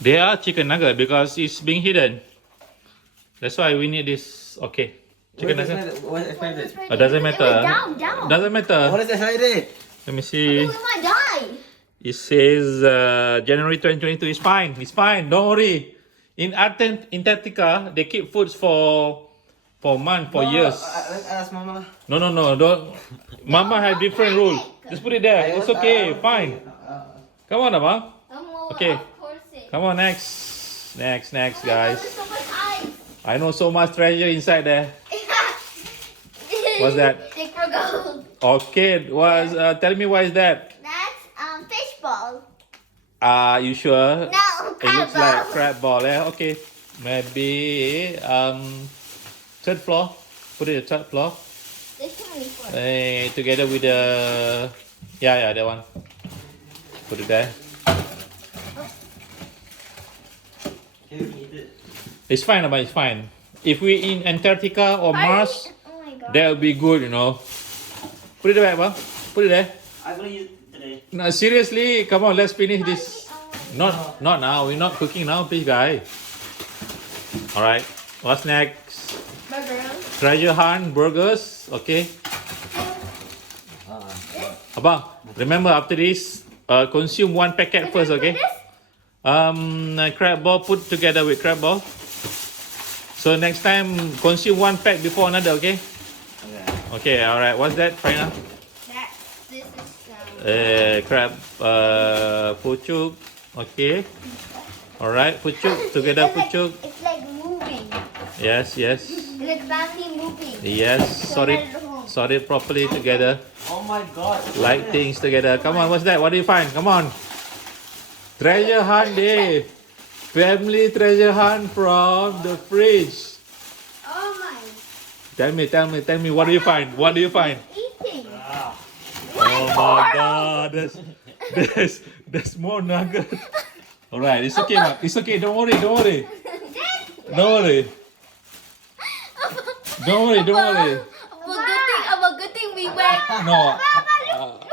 They are chicken nugget because it's being hidden. That's why we need this. Okay. Chicken nugget. What is expired? Doesn't matter. It went down. Doesn't matter. What is expired? Let me see. It might die. It says January 2022. It's fine. It's fine. Don't worry. In Antarctica, they keep foods for months, for years. Let's ask Mama. No. Don't. Mama had different rule. Just put it there. It's okay. Fine. Come on, Abang. Okay. Come on, next, guys. There's so much ice. I know so much treasure inside there. What's that? Dig for gold. Okay. Tell me what is that? That's fish ball. You sure? No, It looks crab ball. like crab ball, eh? Okay. Maybe third floor. Put it at third floor. There's too many floors. Together with the that one. Put it there. It's fine, but it's fine. If we in Antarctica or Mars, Oh my god. that would be good, you know. Put it back, bang. Put it there. I'm gonna use it today. No, seriously, come on, let's finish this. Oh Not now. We're not cooking now, please, guys. All right. What's next? Burger. Treasure hunt burgers. Okay. Abang, remember after this, consume one packet first, okay? Crab ball put together with crab ball. So next time, consume one pack before another, okay? Okay, all right. What's that, Faina? This is Crab, pucuk. Okay. All right, pucuk together, pucuk. It's like moving. Yes. It's like family moving. Yes. So Sorry, let it home. sorry properly together. Oh my god. Like things together. Come on, what's that? What do you find? Come on. Treasure hunt day. Family treasure hunt from the fridge. Oh my. Tell me. What do you find? What do you find? Eating. Oh my God. There's more nugget. All right, it's okay, man. It's okay. Don't worry. Don't worry. Good thing we went. No. Look,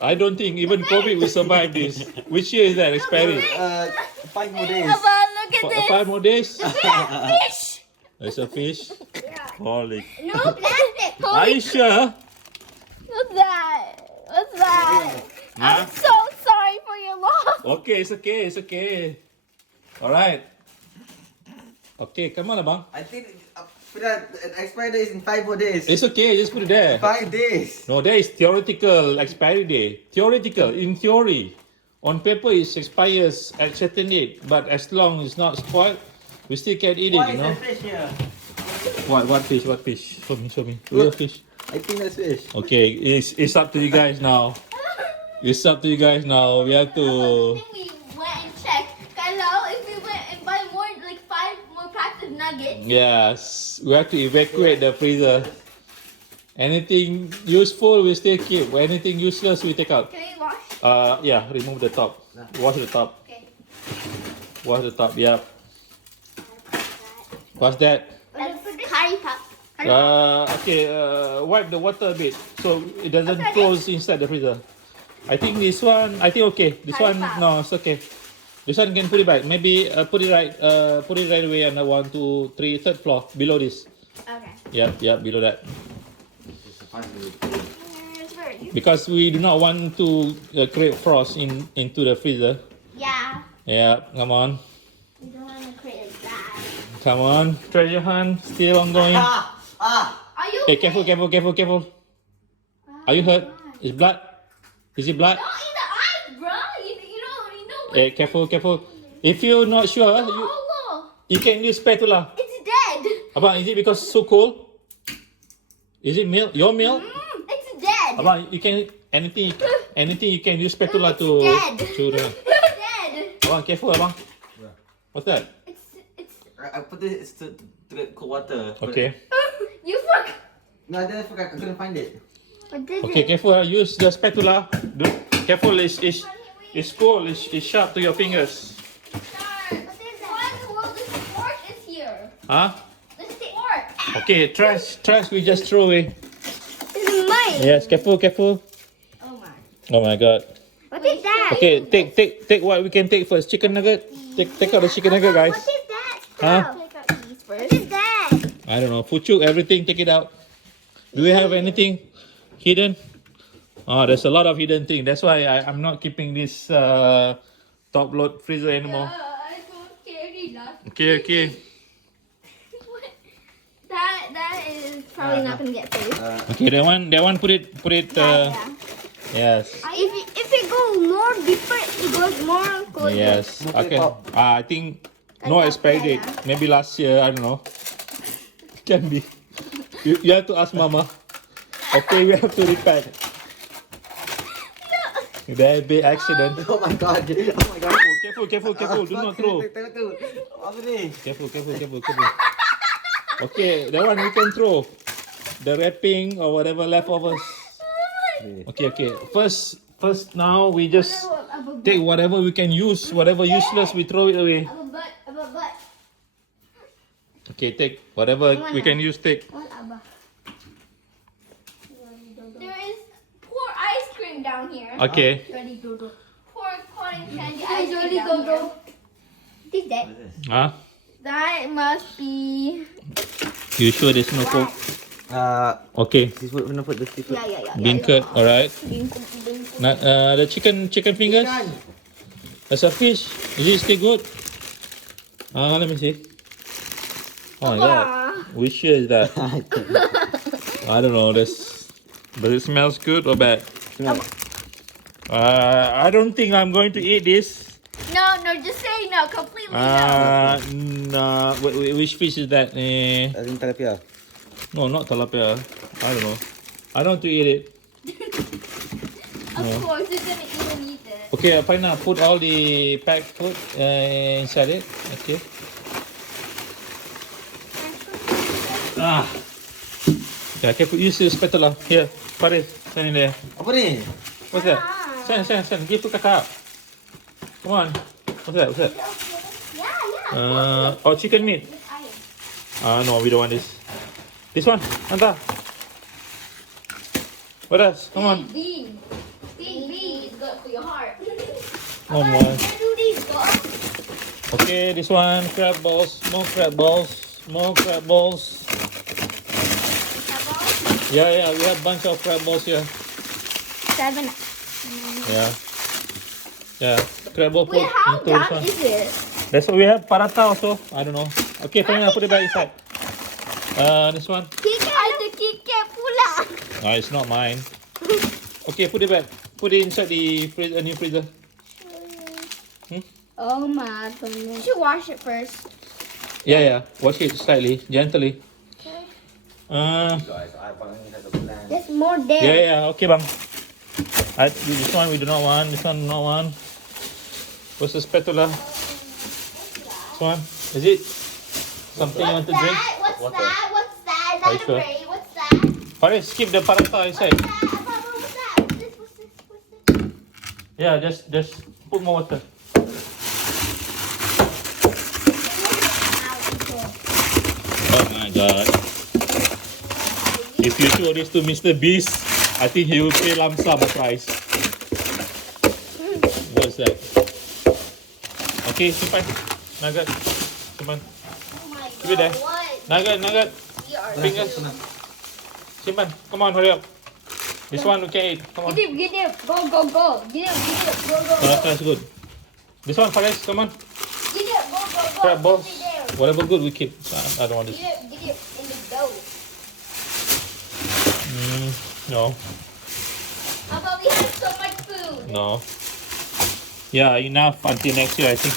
I don't think even COVID will survive this. Which year is that? Expiry? 5 more days. look at this. 5 more days? Fish. There's a fish. Holy. No plastic. Are you sure? What's that? I'm so sorry for your loss. Okay, it's okay. All right. Okay, come on, abang. I think expired days in 5 more days. It's okay, just put it there. 5 days. No, there is theoretical expiry day. Theoretical, in theory. On paper, it expires at certain date, but as long as it's not spoiled, we still can eat it, Why you is know. there fish here? What fish? Show me. Real fish. I think that's fish. Okay, it's up to you guys now. It's up to you guys now. We have to. I think we went and checked. Hello, if we went and buy more, like 5 more packs of nuggets. Yes, we have to evacuate the freezer. Anything useful we still keep. Anything useless we take out. Can we wash? Yeah, remove the top. Wash the top. Okay. Wash the top. Yep. What's that? That's curry pop. Okay. Wipe the water a bit so it doesn't froze inside the freezer. I think this one. I think okay. This one, no, it's okay. This one can put it back. Maybe put it right. Put it right away on the 1, 2, 3, third floor below this. Okay. Yep, below that. It's very Because we do not want to create frost into the freezer. Yeah. Yeah, come on. We don't want to create that. Come on. Treasure hunt still ongoing. Ah! Are you Hey, careful. Are you hurt? Is blood? Is it blood? Don't eat the eyes, bro. You know. Hey, careful. If you're not sure, Oh, you can use spatula. it's dead. Abang, is it because so cold? Is it milk? Your milk? It's dead. Abang, you can anything you can use spatula to dead. chew the. It's dead. Abang, careful, abang. What's that? It's. I put this to get cold water. Okay. You forgot. No, I didn't forget. I couldn't find it. What did Okay, careful. Use the spatula. Careful, it's cold. It's sharp to your fingers. Well, the fork is here. Huh? The fork. Okay, trash. We just throw away. This is mine. Yes, careful. Oh my. Oh my God. What is that? Okay, take what we can take first. Chicken nugget. Take out the chicken nugget, guys. What is that? Huh? Take out these first. What is that? I don't know. Fuchuk, everything, take it out. Do we have anything hidden? Oh, there's a lot of hidden thing. That's why I'm not keeping this top load freezer anymore. I don't carry that. Okay. That is probably not gonna get through. Okay, that one put it. Yeah. Yes. If it goes more deeper, it goes more closer. Yes. Okay. I think no Like expiry that, date. yeah. Maybe last year. I don't know. Can be. You have to ask Mama. Okay, we have to repack. There be accident. Oh my god. Oh my god. Careful. Do not throw. Tengok tu. Apa ni? Careful. Okay, that one we can throw. The wrapping or whatever leftovers. Okay. First now we just take whatever we can use. Whatever useless, we throw it away. But. Okay, take whatever we can use. Take. There is poor ice cream down here. Okay. Poor cotton candy ice cream down here. What is that? Huh? That must be. You sure there's no coke? Okay. Seafood, gonna put the seafood. Yeah. Beancurd, alright. The chicken fingers. Ikan. There's a fish. Is it still good? Let me see. Oh my god. Which year is that? I don't know. Does it smells good or bad? I don't think I'm going to eat this. No, just say no. Completely no. No. Which fish is that? As in tilapia. No, not tilapia. I don't know. I don't want to eat it. Of course, you're gonna even eat it. Okay, fine now. Put all the packed food inside it. Okay. Yeah, okay, use the spatula. Here, Faris, send in there. Apa ni? What's that? Send. Give to kakak. Come on. What's that? Yeah. Oh, chicken meat. No, we don't want this. This one, Anta. What else? Come on. Bean is good for your heart. One more. Can do these, girl. Okay, this one, crab balls. More crab balls. Yeah, we have a bunch of crab balls here. 7. Yeah. Crab ball put Wait, how into this dark one. is it? That's what we have. Paratha also. I don't know. Okay, fine. I'll put it back inside. This one. Ada KitKat pula. It's not mine. Okay, put it back. Put it inside the freezer, new freezer. Oh my goodness. You should wash it first. Yeah. Wash it slightly, gently. Guys, I bang ni satu bulan. There's more there. Yeah. Okay, bang. This one we do not want. This one do not want. What's the spatula? This one. Is it something you want to drink? What's Water. that? Is Are you that sure? a ray? What's that? Faris, keep the paratha inside. What's that? What's this? Yeah, just put more water. Oh my god. If you show this to Mr. Beast, I think he will pay lump sum price. What's that? Okay, simpan. Nugget. Simpan. Oh my god. Keep it there. What? Nugget. We are Fingers. Simpan. Come on, hurry up. This one we can eat. Come on. Get him. Go. Get him. Go. That's good. This one, Faris, come on. Get him. Go. Crab balls. Get him. Whatever good we keep. I don't want this. Get him in the dough. No. But we have so much food. No. Yeah, enough until next year, I think.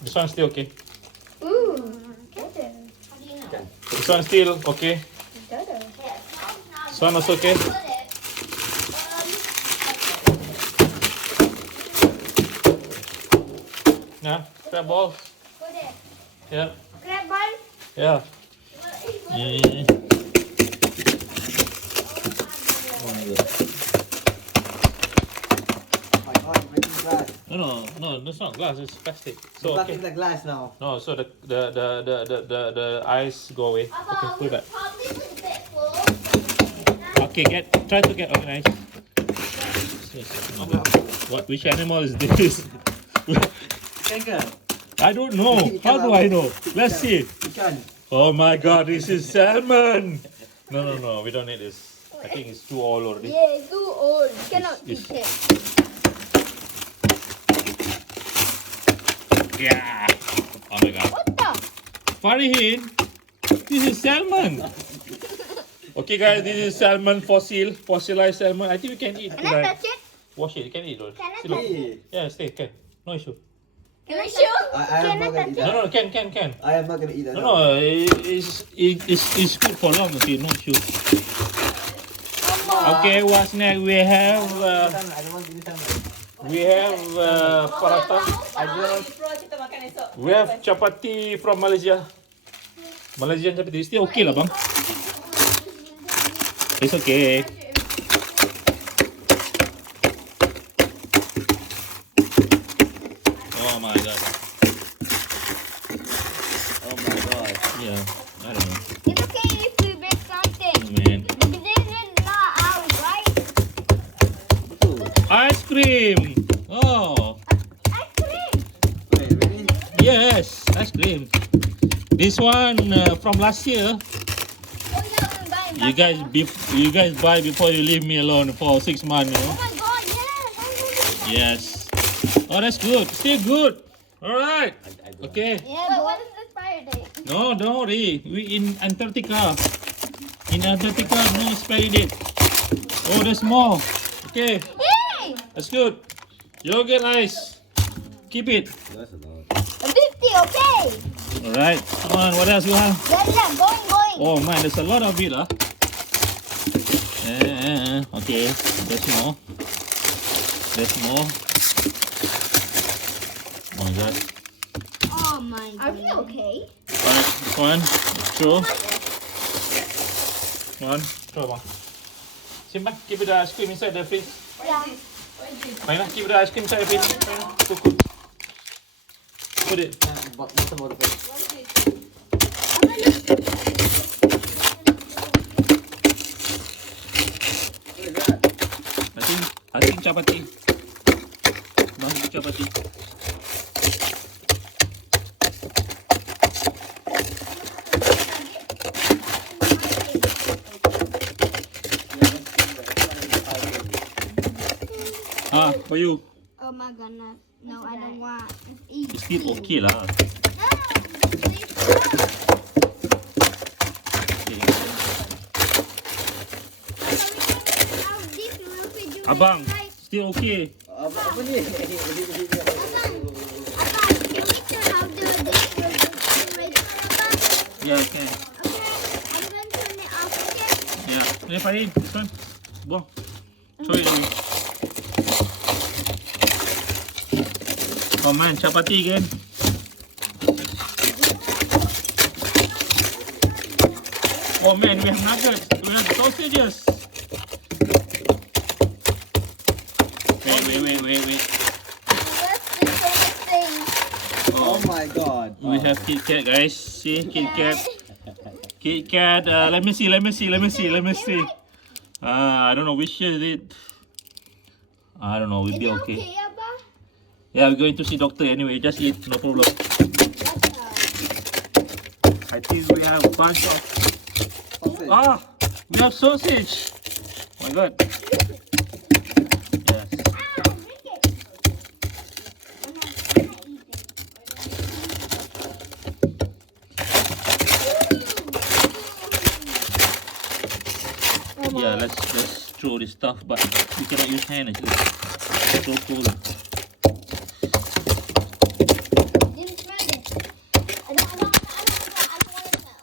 This one's still okay. Ooh. Get him. How do you know? This one's still okay. This one also okay. Yeah, crab balls. Yeah. Crab ball. Yeah. Oh my god, you're breaking glass. No, that's not glass. It's plastic. So Glass okay. is like glass now. No, so the ice go away. Okay, put it back. Probably was a bit full. Okay, try to get organized. Yes, no good. What? Which animal is this? Ikan. I don't know. How do I know? Let's see. Ikan. Oh my God, this is salmon. No, we don't need this. I think it's too old already. Yeah, too old. Cannot It's- eat it. Yeah. Oh my God. What the? Farihin, this is salmon. Okay, guys, this is salmon fossilized salmon. I think we can eat Can I tonight. touch it? Wash it. You can eat, though. Can I See, look. touch it? Yeah, stay. Can. No issue. Can I show? I am not gonna eat No, that. no, can. I am not gonna eat that. No, it's good for long. Okay, no issue. Okay, what's next? We have I don't want to eat salmon. paratha. I don't want. Kita makan esok. We have chapati from Malaysia. Malaysian chapati. Still okay lah, bang. It's okay. Oh my God. Oh my god. Yeah, I don't know. It's okay if we break something. Oh, man. This is not ours, right? Betul. Ice cream. Oh, Ice cream. Wait, really? yes, ice cream. This one from last year. Oh yeah, we're buying You guys buy before you leave me alone for 6 months. You Oh know? my god, yes. Yes. Oh, that's good. Still good. All right. I don't Okay. Yeah, but what is the expiry date? No, don't worry. We in Antarctica. In Antarctica, no expiry date. Oh, there's more. Okay, Yay! that's good. Yogurt ice. Keep it. That's a lot. 50, okay. All right. Come on. What else you have? Yeah, going. Oh man, there's a lot of it, huh? Okay. There's more. There's more. Oh my God. Oh my god. Are we okay? Alright, this one. Throw. One. Throw one. Simpan. Keep the ice cream inside the fridge. Yeah. Fine, keep the ice cream inside the fridge. Fine, cook. Put it. Bottom of the plate. What is that? I think chapati. No, chapati. Ah, for you. Oh my goodness. No, I don't want. Eat. It's still okay lah. No, please. Okay. Abang, still okay. Apa ni? Abang, you need to have the dish ready, Abang. Yeah, okay. Okay, I'm going to turn it off, okay? Yeah. Ni Fahin, this one. Buang. Throw it away. Oh man, chapati again. Oh man, we have nuggets. We have sausages. Wait. What's this whole thing? Oh my god. We have Kit Kat, guys. See, Kit Kat. Kit Kat. Let me see. I don't know which year is it. I don't know. We'll Is be it okay. okay, Abang? Yeah, we're going to see doctor anyway. Just eat, no problem. I think we have a bunch of. Sausage. Ah, we have sausage. Oh my God. Yes. Ow, break it. I'm not gonna eat it. Yeah, let's throw this stuff, but we cannot use hand actually. It's so cold. Didn't smell it. I don't want to smell.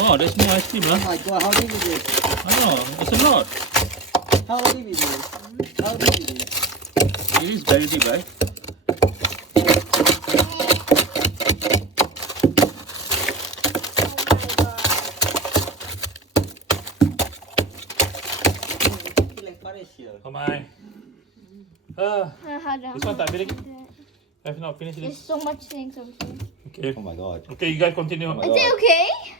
Oh, there's more ice cream, Oh huh? my god, how big is this? I know, it's a lot. How big is this? How big is this? It is very big, right? Like Paris here. Come on. This one tak pilih. Have not finished There's this. so much things over here. Okay. Oh my god. Okay, you guys continue. Oh my Is it okay?